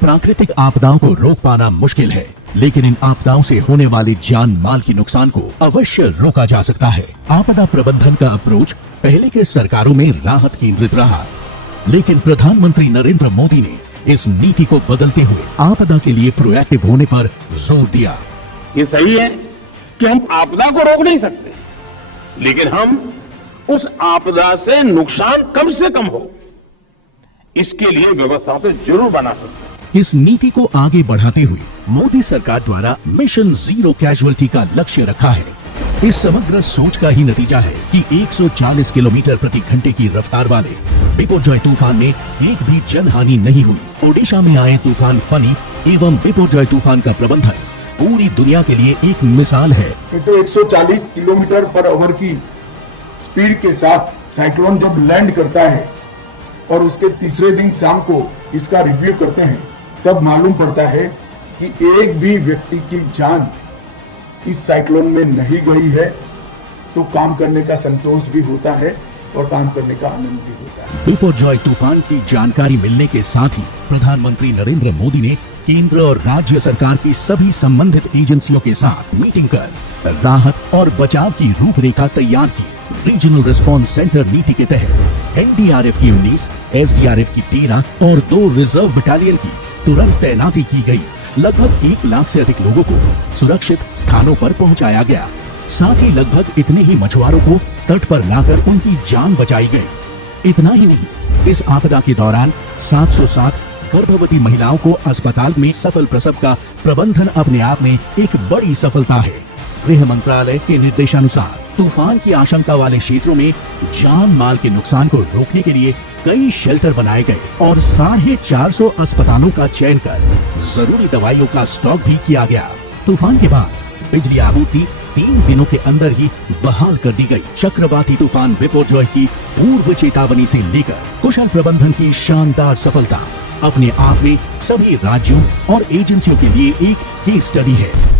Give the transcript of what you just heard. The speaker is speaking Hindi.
प्राकृतिक आपदाओं को रोक पाना मुश्किल है, लेकिन इन आपदाओं से होने वाले जान माल के नुकसान को अवश्य रोका जा सकता है। आपदा प्रबंधन का अप्रोच पहले के सरकारों में राहत केंद्रित रहा, लेकिन प्रधानमंत्री नरेंद्र मोदी ने इस नीति को बदलते हुए आपदा के लिए प्रोएक्टिव होने पर जोर दिया। ये सही है कि हम आपदा को रोक नहीं सकते, लेकिन हम उस आपदा से नुकसान कम से कम हो, इसके लिए व्यवस्था तो जरूर बना सकते हैं। इस नीति को आगे बढ़ाते हुए मोदी सरकार द्वारा मिशन जीरो कैजुअल्टी का लक्ष्य रखा है। इस समग्र सोच का ही नतीजा है कि 140 किलोमीटर प्रति घंटे की रफ्तार वाले बिपरजॉय तूफान में एक भी जनहानि नहीं हुई। ओडिशा में आए तूफान फनी एवं बिपरजॉय तूफान का प्रबंधन पूरी दुनिया के लिए एक मिसाल है। तो 140 किलोमीटर पर आवर की स्पीड के साथ साइक्लोन जब लैंड करता है और उसके तीसरे दिन शाम को इसका रिव्यू करते हैं, तब मालूम पड़ता है कि एक भी व्यक्ति की जान इस साइक्लोन में नहीं गई है। तो काम करने का संतोष भी होता है और काम करने का आनंद भी होता है। बिपरजॉय तूफान की जानकारी मिलने के साथ ही प्रधानमंत्री नरेंद्र मोदी ने केंद्र और राज्य सरकार की सभी संबंधित एजेंसियों के साथ मीटिंग कर राहत और बचाव की रूपरेखा तैयार की। रीजनल रिस्पांस सेंटर नीति के तहत एनडीआरएफ की 19, एसडीआरएफ की 13 और 2 रिजर्व बटालियन की तुरंत तैनाती की गई। लगभग 1 लाख से अधिक लोगों को सुरक्षित स्थानों पर पहुंचाया गया। साथ ही लगभग इतने ही मछुआरों को तट पर लाकर उनकी जान बचाई गई। इतना ही नहीं, इस आपदा के दौरान 707 गर्भवती महिलाओं को अस्पताल में सफल प्रसव का प्रबंधन अपने आप में एक बड़ी सफलता है। गृह मंत्रालय के निर्देशानुसार तूफान की आशंका वाले क्षेत्रों में जान माल के नुकसान को रोकने के लिए कई शेल्टर बनाए गए और 450 अस्पतालों का चयन कर जरूरी दवाइयों का स्टॉक भी किया गया। तूफान के बाद बिजली आपूर्ति 3 दिनों के अंदर ही बहाल कर दी गई। चक्रवाती तूफान बिपरजॉय की पूर्व चेतावनी से लेकर कुशल प्रबंधन की शानदार सफलता अपने आप में सभी राज्यों और एजेंसियों के लिए एक केस स्टडी है।